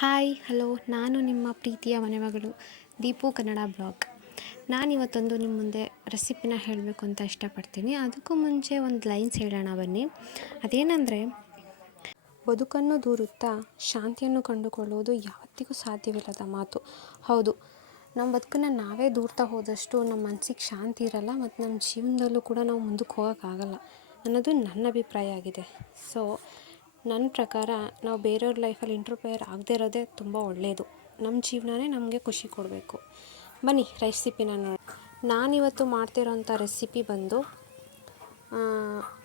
Hi hello, ನಾನು ನಿಮ್ಮ ಪ್ರೀತಿಯ ಮನೆಮಗಳು ದೀಪು ಕನ್ನಡ ಬ್ಲಾಗ್. ನಾನಿವತ್ತೊಂದು ನಿಮ್ಮ ಮುಂದೆ ರೆಸಿಪಿನ ಹೇಳಬೇಕು ಅಂತ ಇಷ್ಟಪಡ್ತೀನಿ. ಅದಕ್ಕೂ ಮುಂಚೆ ಒಂದು ಲೈನ್ಸ್ ಹೇಳೋಣ ಬನ್ನಿ. ಅದೇನೆಂದರೆ, ಬದುಕನ್ನು ದೂರುತ್ತಾ ಶಾಂತಿಯನ್ನು ಕಂಡುಕೊಳ್ಳುವುದು ಯಾವತ್ತಿಗೂ ಸಾಧ್ಯವಿಲ್ಲದ ಮಾತು. ಹೌದು, ನಮ್ಮ ಬದುಕನ್ನು ನಾವೇ ದೂರ್ತಾ ಹೋದಷ್ಟು ನಮ್ಮ ಮನಸ್ಸಿಗೆ ಶಾಂತಿ ಇರಲ್ಲ ಮತ್ತು ನಮ್ಮ ಜೀವನದಲ್ಲೂ ಕೂಡ ನಾವು ಮುಂದಕ್ಕೆ ಹೋಗೋಕ್ಕಾಗಲ್ಲ ಅನ್ನೋದು ನನ್ನ ಅಭಿಪ್ರಾಯ ಆಗಿದೆ. ಸೊ ನನ್ನ ಪ್ರಕಾರ ನಾವು ಬೇರೆಯವ್ರ ಲೈಫಲ್ಲಿ ಇಂಟರ್ಫಿಯರ್ ಆಗದೇ ಇರೋದೇ ತುಂಬ ಒಳ್ಳೆಯದು. ನಮ್ಮ ಜೀವನನೇ ನಮಗೆ ಖುಷಿ ಕೊಡಬೇಕು. ಬನ್ನಿ ರೆಸಿಪಿನ ನೋಡಿ. ನಾನಿವತ್ತು ಮಾಡ್ತಿರೋಂಥ ರೆಸಿಪಿ ಬಂದು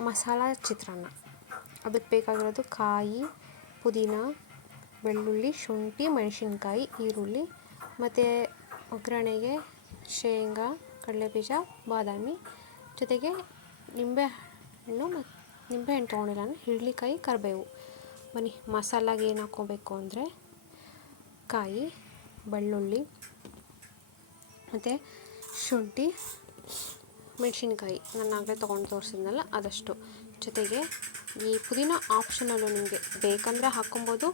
ಮಸಾಲ ಚಿತ್ರಾನ್ನ. ಅದಕ್ಕೆ ಬೇಕಾಗಿರೋದು ಕಾಯಿ, ಪುದೀನ, ಬೆಳ್ಳುಳ್ಳಿ, ಶುಂಠಿ, ಮೆಣಸಿನ್ಕಾಯಿ, ಈರುಳ್ಳಿ ಮತ್ತು ಒಗ್ಗರಣೆಗೆ ಶೇಂಗಾ, ಕಡಲೆಬೀಜ, ಬಾದಾಮಿ, ಜೊತೆಗೆ ನಿಂಬೆಹಣ್ಣು ತೊಗೊಂಡಿಲ್ಲ ನಾನು, ಹಿರಳಿಕಾಯಿ, ಕರಿಬೇವು. ಬನ್ನಿ ಮಸಾಲಾಗೆ ಏನು ಹಾಕ್ಕೋಬೇಕು ಅಂದರೆ ಕಾಯಿ, ಬೆಳ್ಳುಳ್ಳಿ ಮತ್ತು ಶುಂಠಿ, ಮೆಣಸಿನ್ಕಾಯಿ ನಾನು ಆಗಲೇ ತೊಗೊಂಡು ತೋರಿಸಿದ್ನಲ್ಲ ಅದಷ್ಟು. ಜೊತೆಗೆ ಈ ಪುದೀನ ಆಪ್ಷನಲ್ಲು, ನಿಮಗೆ ಬೇಕಂದರೆ ಹಾಕ್ಕೊಬೋದು,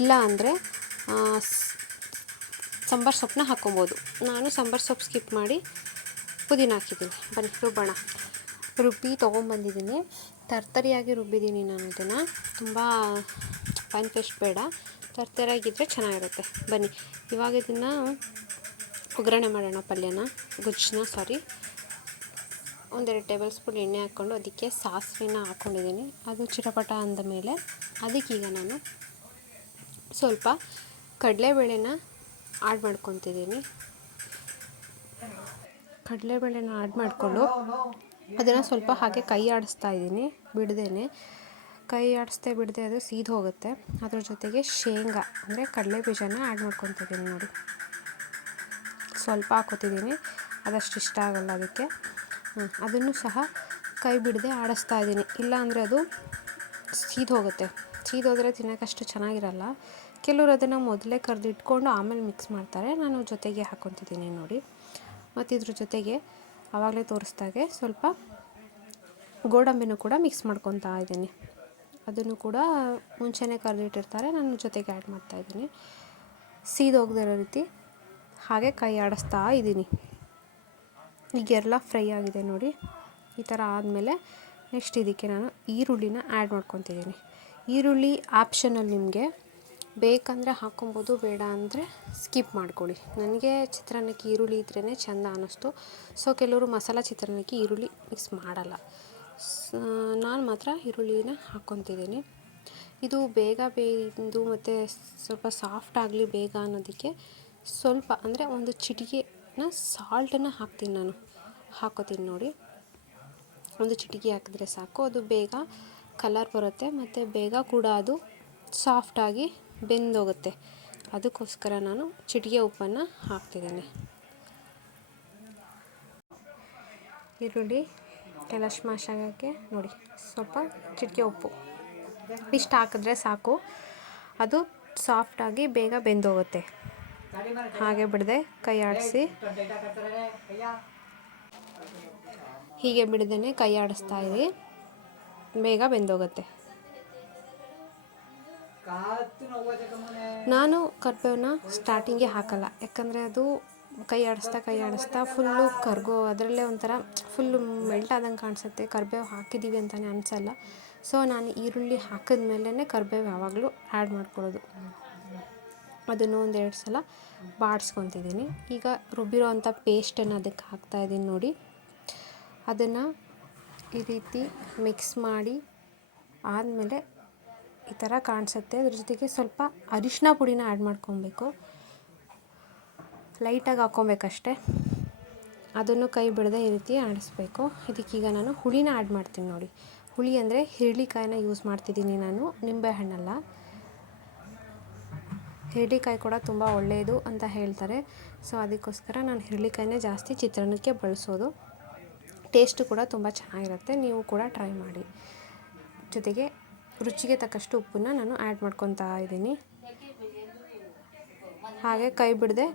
ಇಲ್ಲ ಅಂದರೆ ಸಾಂಬಾರು ಸೊಪ್ಪನ್ನ ಹಾಕ್ಕೊಬೋದು. ನಾನು ಸಾಂಬಾರು ಸೊಪ್ಪು ಸ್ಕಿಪ್ ಮಾಡಿ ಪುದೀನ ಹಾಕಿದ್ದೀನಿ. ಬನ್ನಿ ರುಬ್ಬೋಣ. ರುಬ್ಬಿ ತೊಗೊಂಬಂದಿದ್ದೀನಿ, ತರ್ತರಿಯಾಗಿ ರುಬ್ಬಿದ್ದೀನಿ ನಾನು ಇದನ್ನು. ತುಂಬ ಫೈನ್ ಪೇಸ್ಟ್ ಬೇಡ, ತರ್ತರಿಯಾಗಿದ್ದರೆ ಚೆನ್ನಾಗಿರುತ್ತೆ. ಬನ್ನಿ ಇವಾಗ ಇದನ್ನು ಒಗ್ಗರಣೆ ಮಾಡೋಣ. ಗೊಜ್ಜನ್ನ ಒಂದೆರಡು ಟೇಬಲ್ ಸ್ಪೂನ್ ಎಣ್ಣೆ ಹಾಕ್ಕೊಂಡು ಅದಕ್ಕೆ ಸಾಸಿವೆನ ಹಾಕ್ಕೊಂಡಿದ್ದೀನಿ. ಅದು ಚಿಟಪಟ ಅಂದ ಮೇಲೆ ಅದಕ್ಕೀಗ ನಾನು ಸ್ವಲ್ಪ ಕಡಲೆಬೇಳೆನ ಆ್ಯಡ್ ಮಾಡ್ಕೊತಿದ್ದೀನಿ. ಕಡಲೆಬೇಳೆನ ಆ್ಯಡ್ ಮಾಡಿಕೊಂಡು ಅದನ್ನು ಸ್ವಲ್ಪ ಹಾಗೆ ಕೈ ಆಡಿಸ್ತಾ ಇದ್ದೀನಿ, ಕೈ ಆಡಿಸ್ದೆ ಬಿಡದೆ ಅದು ಸೀದು ಹೋಗುತ್ತೆ. ಅದ್ರ ಜೊತೆಗೆ ಶೇಂಗಾ ಅಂದರೆ ಕಡಲೆ ಬೀಜನ ಆ್ಯಡ್ ಮಾಡ್ಕೊತಿದ್ದೀನಿ ನೋಡಿ. ಸ್ವಲ್ಪ ಹಾಕೋತಿದ್ದೀನಿ, ಅದಷ್ಟು ಇಷ್ಟ ಆಗಲ್ಲ ಅದಕ್ಕೆ. ಅದನ್ನು ಸಹ ಕೈ ಬಿಡದೆ ಆಡಿಸ್ತಾ ಇದ್ದೀನಿ, ಇಲ್ಲ ಅಂದರೆ ಅದು ಸೀದು ಹೋಗುತ್ತೆ. ಸೀದೋದ್ರೆ ತಿನ್ನೋಕ್ಕಷ್ಟು ಚೆನ್ನಾಗಿರಲ್ಲ. ಕೆಲವರು ಅದನ್ನು ಮೊದಲೇ ಕರೆದಿಟ್ಕೊಂಡು ಆಮೇಲೆ ಮಿಕ್ಸ್ ಮಾಡ್ತಾರೆ. ನಾನು ಜೊತೆಗೆ ಹಾಕ್ಕೊತಿದ್ದೀನಿ ನೋಡಿ. ಮತ್ತು ಇದ್ರ ಜೊತೆಗೆ ಆವಾಗಲೇ ತೋರಿಸ್ದಾಗೆ ಸ್ವಲ್ಪ ಗೋಡಂಬಿನೂ ಕೂಡ ಮಿಕ್ಸ್ ಮಾಡ್ಕೊತಾ ಇದ್ದೀನಿ. ಅದನ್ನು ಕೂಡ ಮುಂಚೆನೇ ಕರೆದಿಟ್ಟಿರ್ತಾರೆ, ನಾನು ಜೊತೆಗೆ ಆ್ಯಡ್ ಮಾಡ್ತಾಯಿದ್ದೀನಿ. ಸೀದೋಗದಿರೋ ರೀತಿ ಹಾಗೆ ಕೈ ಆಡಿಸ್ತಾ ಇದ್ದೀನಿ. ಈಗೆಲ್ಲ ಫ್ರೈ ಆಗಿದೆ ನೋಡಿ. ಈ ಥರ ಆದಮೇಲೆ ನೆಕ್ಸ್ಟ್ ಇದಕ್ಕೆ ನಾನು ಈರುಳ್ಳಿನ ಆ್ಯಡ್ ಮಾಡ್ಕೊತಿದ್ದೀನಿ. ಈರುಳ್ಳಿ ಆಪ್ಷನಲ್, ನಿಮಗೆ ಬೇಕಂದರೆ ಹಾಕ್ಕೊಬೋದು, ಬೇಡ ಅಂದರೆ ಸ್ಕಿಪ್ ಮಾಡ್ಕೊಳ್ಳಿ. ನನಗೆ ಚಿತ್ರಾನ್ನಕ್ಕೆ ಈರುಳ್ಳಿ ಇದ್ರೇ ಚೆಂದ ಅನ್ನಿಸ್ತು. ಸೊ ಕೆಲವರು ಮಸಾಲ ಚಿತ್ರಾನ್ನಕ್ಕೆ ಈರುಳ್ಳಿ ಮಿಕ್ಸ್ ಮಾಡಲ್ಲ. ನಾನು ಮಾತ್ರ ಈರುಳ್ಳಿನ ಹಾಕ್ಕೊತಿದ್ದೀನಿ. ಇದು ಬೇಗ ಬೇಯ್ದು ಮತ್ತು ಸ್ವಲ್ಪ ಸಾಫ್ಟ್ ಆಗಲಿ ಬೇಗ ಅನ್ನೋದಕ್ಕೆ ಸ್ವಲ್ಪ ಅಂದರೆ ಒಂದು ಚಿಟಿಕೆನ ಸಾಲ್ಟನ್ನು ಹಾಕ್ಕೊತೀನಿ ನೋಡಿ. ಒಂದು ಚಿಟಿಕೆ ಹಾಕಿದ್ರೆ ಸಾಕು, ಅದು ಬೇಗ ಕಲರ್ ಬರುತ್ತೆ ಮತ್ತು ಬೇಗ ಕೂಡ ಅದು ಸಾಫ್ಟಾಗಿ ಬೆಂದೋಗುತ್ತೆ. ಅದಕ್ಕೋಸ್ಕರ ನಾನು ಚಿಟಿಕೆ ಉಪ್ಪನ್ನು ಹಾಕ್ತಿದ್ದೀನಿ. ಈರುಳ್ಳಿ ಎಲ್ಲ ಸ್ಮ್ಯಾಶ್ ಆಗೋಕ್ಕೆ ನೋಡಿ, ಸ್ವಲ್ಪ ಚಿಟಿಕೆ ಉಪ್ಪು ಇಷ್ಟು ಹಾಕಿದ್ರೆ ಸಾಕು, ಅದು ಸಾಫ್ಟಾಗಿ ಬೇಗ ಬೆಂದೋಗುತ್ತೆ. ಹಾಗೆ ಬಿಡದೆ ಕೈ ಆಡಿಸಿ, ಹೀಗೆ ಬಿಡದೇ ಕೈ ಆಡಿಸ್ತಾ ಇರಿ, ಬೇಗ ಬೆಂದೋಗುತ್ತೆ. ನಾನು ಕರಿಬೇವನ್ನ ಸ್ಟಾರ್ಟಿಂಗೇ ಹಾಕಲ್ಲ, ಯಾಕಂದರೆ ಅದು ಕೈ ಆಡಿಸ್ತಾ ಫುಲ್ಲು ಅದರಲ್ಲೇ ಒಂಥರ ಫುಲ್ಲು ಮೆಲ್ಟ್ ಆದಂಗೆ ಕಾಣಿಸುತ್ತೆ. ಕರಿಬೇವು ಹಾಕಿದ್ದೀವಿ ಅಂತಲೇ ಅನಿಸಲ್ಲ. ಸೊ ನಾನು ಈರುಳ್ಳಿ ಹಾಕಿದ ಮೇಲೇ ಕರಿಬೇವು ಯಾವಾಗಲೂ ಆ್ಯಡ್ ಮಾಡ್ಕೊಳ್ಳೋದು. ಅದನ್ನು ಒಂದೆರಡು ಸಲ ಬಾಡಿಸ್ಕೊತಿದ್ದೀನಿ. ಈಗ ರುಬ್ಬಿರೋ ಅಂಥ ಪೇಸ್ಟನ್ನು ಅದಕ್ಕೆ ಹಾಕ್ತಾಯಿದ್ದೀನಿ ನೋಡಿ. ಅದನ್ನು ಈ ರೀತಿ ಮಿಕ್ಸ್ ಮಾಡಿ ಆದಮೇಲೆ ಈ ಥರ ಕಾಣಿಸುತ್ತೆ. ಅದ್ರ ಜೊತೆಗೆ ಸ್ವಲ್ಪ ಅರಿಶಿನ ಪುಡಿನ ಆ್ಯಡ್ ಮಾಡ್ಕೊಬೇಕು, ಲೈಟಾಗಿ ಹಾಕ್ಕೊಬೇಕಷ್ಟೆ. ಅದನ್ನು ಕೈ ಬಿಡದೆ ಈ ರೀತಿ ಆಡಿಸ್ಬೇಕು. ಇದಕ್ಕೀಗ ನಾನು ಹುಳಿನ ಆ್ಯಡ್ ಮಾಡ್ತೀನಿ ನೋಡಿ. ಹುಳಿ ಅಂದರೆ ಹಿರಳಿಕಾಯಿನ ಯೂಸ್ ಮಾಡ್ತಿದ್ದೀನಿ ನಾನು, ನಿಂಬೆಹಣ್ಣಲ್ಲ. ಹಿರಳಿಕಾಯಿ ಕೂಡ ತುಂಬ ಒಳ್ಳೆಯದು ಅಂತ ಹೇಳ್ತಾರೆ. ಸೊ ಅದಕ್ಕೋಸ್ಕರ ನಾನು ಹಿರಳಿಕಾಯಿನೇ ಜಾಸ್ತಿ ಚಿತ್ರಾನ್ನಕ್ಕೆ ಬಳಸೋದು. ಟೇಸ್ಟು ಕೂಡ ತುಂಬ ಚೆನ್ನಾಗಿರುತ್ತೆ, ನೀವು ಕೂಡ ಟ್ರೈ ಮಾಡಿ. ಜೊತೆಗೆ ರುಚಿಗೆ ತಕ್ಕಷ್ಟು ಉಪ್ಪನ್ನು ನಾನು ಆ್ಯಡ್ ಮಾಡ್ಕೊತಾ ಇದ್ದೀನಿ. ಹಾಗೆ ಕೈ ಬಿಡದೆ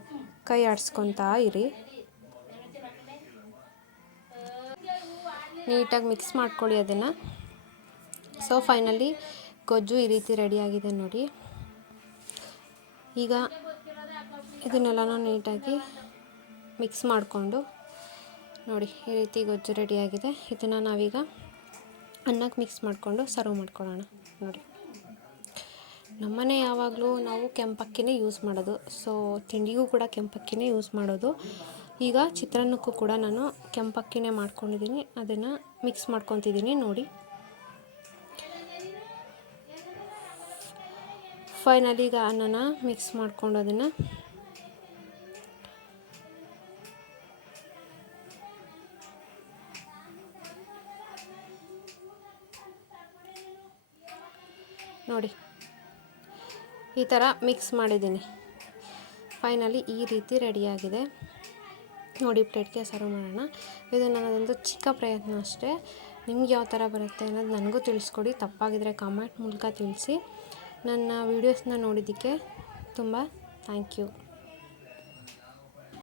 ಕೈ ಆಡಿಸ್ಕೊತಾ ಇರಿ. ನೀಟಾಗಿ ಮಿಕ್ಸ್ ಮಾಡ್ಕೊಳ್ಳಿ ಅದನ್ನು. ಸೊ ಫೈನಲಿ ಗೊಜ್ಜು ಈ ರೀತಿ ರೆಡಿಯಾಗಿದೆ ನೋಡಿ. ಈಗ ಇದನ್ನೆಲ್ಲನೂ ನೀಟಾಗಿ ಮಿಕ್ಸ್ ಮಾಡಿಕೊಂಡು ನೋಡಿ ಈ ರೀತಿ ಗೊಜ್ಜು ರೆಡಿಯಾಗಿದೆ. ಇದನ್ನು ನಾವೀಗ ಅನ್ನಕ್ಕೆ ಮಿಕ್ಸ್ ಮಾಡಿಕೊಂಡು ಸರ್ವ್ ಮಾಡ್ಕೊಳ್ಳೋಣ. ನೋಡಿ ನಮ್ಮನೆ ಯಾವಾಗಲೂ ನಾವು ಕೆಂಪಕ್ಕಿನೇ ಯೂಸ್ ಮಾಡೋದು, ಸೊ ತಿಂಡಿಗೂ ಕೂಡ ಕೆಂಪಕ್ಕಿನೇ ಯೂಸ್ ಮಾಡೋದು. ಈಗ ಚಿತ್ರಾನ್ನಕ್ಕೂ ಕೂಡ ನಾನು ಕೆಂಪಕ್ಕಿನೇ ಮಾಡ್ಕೊಂಡಿದ್ದೀನಿ, ಅದನ್ನು ಮಿಕ್ಸ್ ಮಾಡ್ಕೊತಿದ್ದೀನಿ. ನೋಡಿ ಫೈನಲಿ ಈಗ ಅನ್ನನ ಮಿಕ್ಸ್ ಮಾಡ್ಕೊಂಡು ಅದನ್ನು ನೋಡಿ ಈ ಥರ ಮಿಕ್ಸ್ ಮಾಡಿದ್ದೀನಿ. ಫೈನಲಿ ಈ ರೀತಿ ರೆಡಿಯಾಗಿದೆ. ನೋಡಿ ಪ್ಲೇಟ್ಗೆ ಸರ್ವ್ ಮಾಡೋಣ. ಇದು ನನ್ನದೊಂದು ಚಿಕ್ಕ ಪ್ರಯತ್ನ ಅಷ್ಟೇ. ನಿಮ್ಗೆ ಯಾವ ಥರ ಬರುತ್ತೆ ಅನ್ನೋದು ನನಗೂ ತಿಳಿಸ್ಕೊಡಿ. ತಪ್ಪಾಗಿದ್ದರೆ ಕಾಮೆಂಟ್ ಮೂಲಕ ತಿಳಿಸಿ. ನನ್ನ ವೀಡಿಯೋಸ್ನ ನೋಡಿದ್ದಕ್ಕೆ ತುಂಬ ಥ್ಯಾಂಕ್ ಯು.